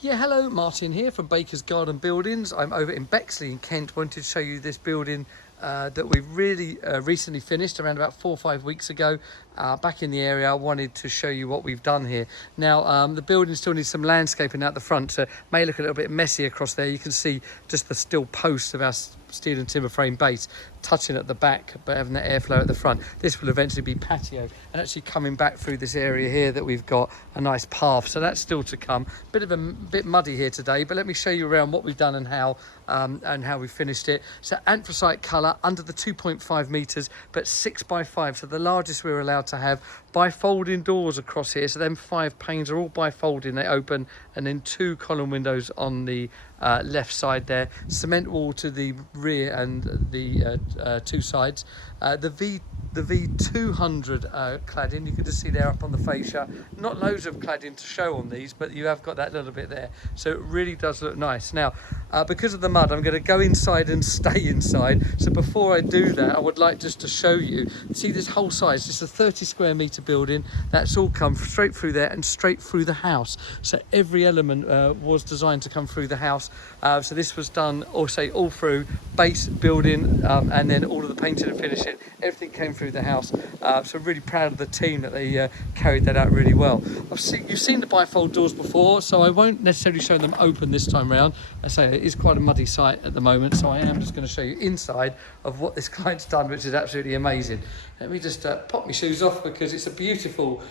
Yeah, hello, Martin here from Baker's Garden Buildings. I'm over in Bexley in Kent. Wanted to show you this building that we really recently finished around about 4 or 5 weeks ago. Back in the area, I wanted to show you what we've done here. Now, the building still needs some landscaping out the front, so it may look a little bit messy across there. You can see just the steel posts of our steel and timber frame base touching at the back, but having that airflow at the front. This will eventually be patio, and actually coming back through this area here that we've got a nice path, so that's still to come. Bit muddy here today, but let me show you around what we've done and how we finished it. So anthracite colour under the 2.5 meters, but 6x5, so the largest we're allowed to have. Bifolding doors across here, so them 5 panes are all bifolding, they open, and then 2 column windows on the left side there. Cement wall to the rear and the 2 sides. The V200 cladding, you can just see there up on the fascia. Not loads of cladding to show on these, but you have got that little bit there, so it really does look nice. Now, because of the mud, I'm going to go inside and stay inside. So before I do that, I would like just to show you, see this whole size, this is a 30 square metre building. That's all come straight through there and straight through the house. So every element was designed to come through the house. So this was done, or say all through, base, building, and then all of the painting and finishing. Everything came through the house. So I'm really proud of the team that they carried that out really well. You've seen the bifold doors before, so I won't necessarily show them open this time round. I say it is quite a muddy site at the moment, so I am just going to show you inside of what this client's done, which is absolutely amazing. Let me just pop my shoes off because it's a beautiful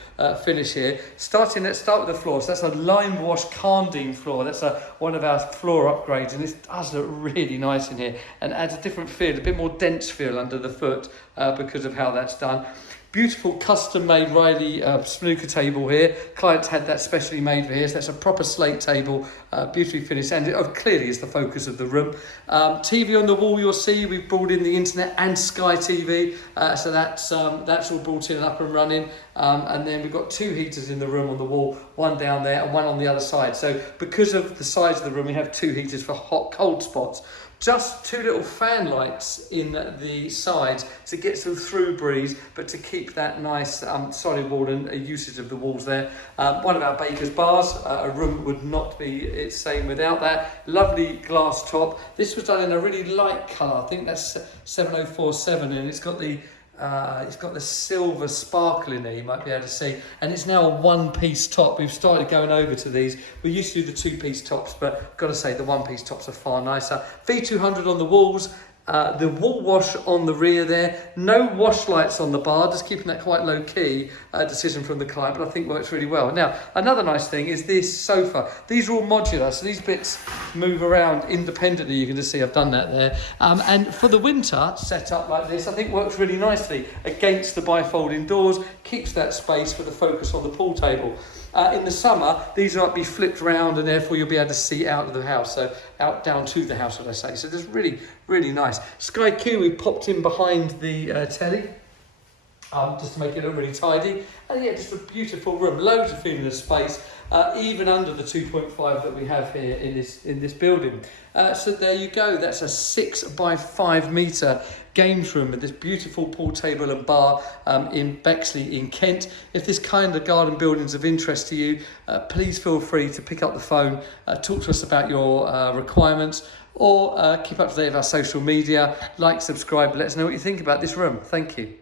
finish here. Let's start with the floor. So that's a lime washed Karndean floor. That's one of our floor upgrades, and this does look really nice in here and adds a different feel, a bit more dense feel under the foot because of how that's done. Beautiful custom-made Riley snooker table here. Clients had that specially made for here, so that's a proper slate table, beautifully finished, and it clearly is the focus of the room. TV on the wall, you'll see we've brought in the internet and Sky TV, so that's all brought in and up and running. And then we've got 2 heaters in the room on the wall, one down there and one on the other side. So because of the size of the room, we have 2 heaters for hot, cold spots. Just 2 little fan lights in the sides to get some through breeze, but to keep that nice solid wall and usage of the walls there. One of our Baker's bars, a room would not be its same without that. Lovely glass top. This was done in a really light colour. I think that's 7047, and it's got the silver sparkle in there, you might be able to see, and it's now a 1-piece top. We've started going over to these. We used to do the 2-piece tops, but I've got to say the 1-piece tops are far nicer. V200 on the walls, the wall wash on the rear there, no wash lights on the bar, just keeping that quite low key decision from the client, but I think works really well. Now, another nice thing is this sofa. These are all modular, so these bits move around independently. You can just see I've done that there. And for the winter, set up like this, I think works really nicely against the bifolding doors, keeps that space for the focus on the pool table. In the summer, these might be flipped round, and therefore you'll be able to see out of the house, so down to the house, should I say. So just really, really nice. Sky Q we popped in behind the telly, just to make it look really tidy. And yeah, just a beautiful room, loads of feeling of space, even under the 2.5 that we have here in this building. So there you go, that's a 6x5 metre games room with this beautiful pool table and bar in Bexley in Kent. If this kind of garden building is of interest to you, please feel free to pick up the phone, talk to us about your requirements, or keep up to date with our social media, like, subscribe, let us know what you think about this room. Thank you.